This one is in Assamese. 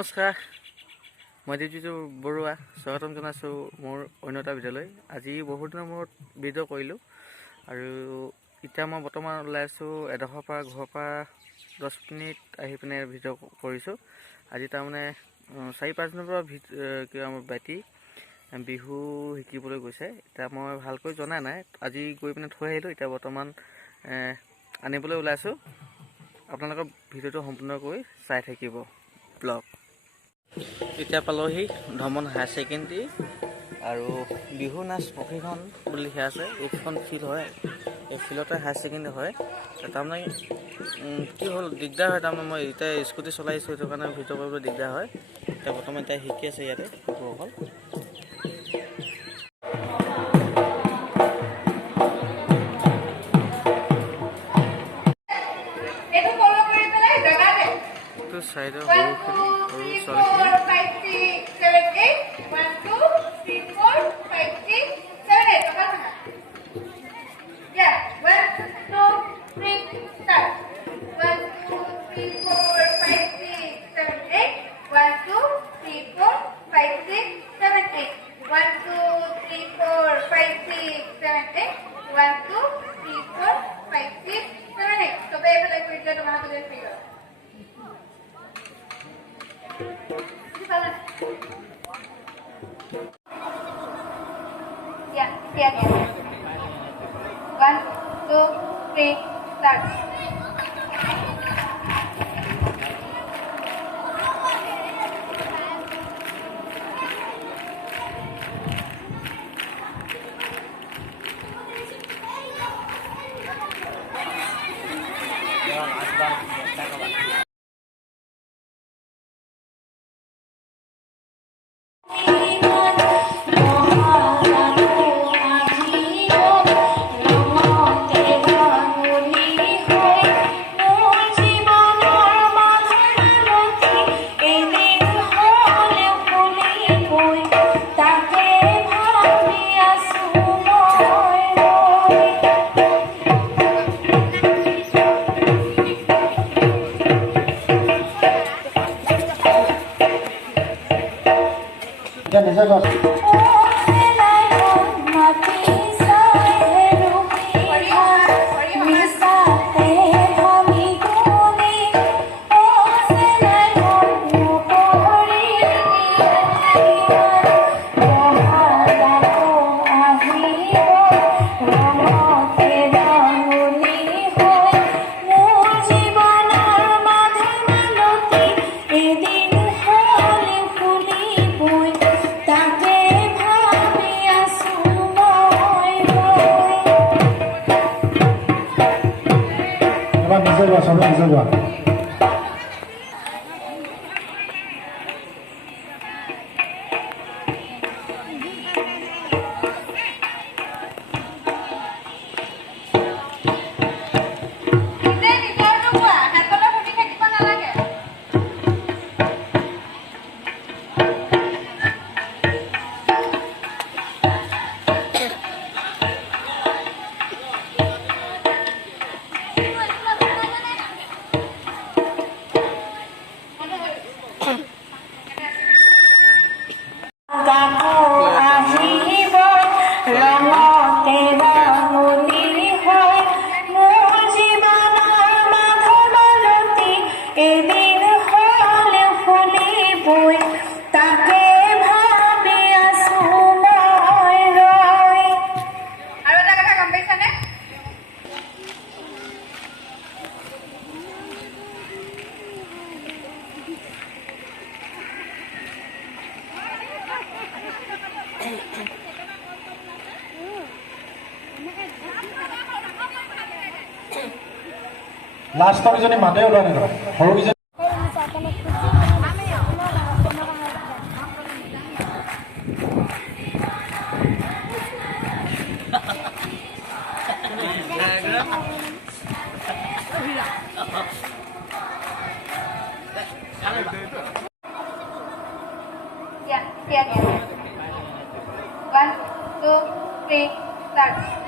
নমস্কাৰ, মই দিজিতু বৰুৱা স্বাগতম জনাইছোঁ মোৰ অন্য এটা ভিডিঅ'লৈ। আজি বহুত দিনৰ মূৰত ভিডিঅ' কৰিলোঁ আৰু এতিয়া মই বৰ্তমান ওলাই আছোঁ এডোখৰৰ পৰা ঘৰৰ পৰা 10 মিনিট আহি পিনে ভিডিঅ' কৰিছোঁ। আজি তাৰমানে 4-5 দিনৰ পৰা কিবা মোৰ ভাইটি বিহু শিকিবলৈ গৈছে। এতিয়া মই ভালকৈ জনা নাই, আজি গৈ পিনে থৈ আহিলোঁ। এতিয়া বৰ্তমান আনিবলৈ ওলাই আছোঁ। আপোনালোকৰ ভিডিঅ'টো সম্পূৰ্ণকৈ চাই থাকিব ব্লগ। এতিয়া পালোহি ধমন হায়াৰ ছেকেণ্ডেৰী আৰু বিহু নাচ পকহিখন বুলি লিখা আছে। এইখন ফিল্ড হয়, এই ফিল্ডতে হায়াৰ ছেকেণ্ডেৰী হয়। তাৰমানে কি হ'ল দিগদাৰ হয়, তাৰমানে মই এতিয়া স্কুটি চলাইছোঁ, সেইটো কাৰণে ভিডিঅ' কৰিবলৈ দিগদাৰ হয়। এতিয়া বৰ্তমান এতিয়া শিকি আছে ইয়াতে শিশুসকল। চাইডৰ সৰুখিনি সৰু ছোৱালীখিনি Yeah. 1, 2, 3, start. Ya, esa cosa. Reserva. Last time jani mate ola ne horu ki Yeah. 1, 2, 3, start.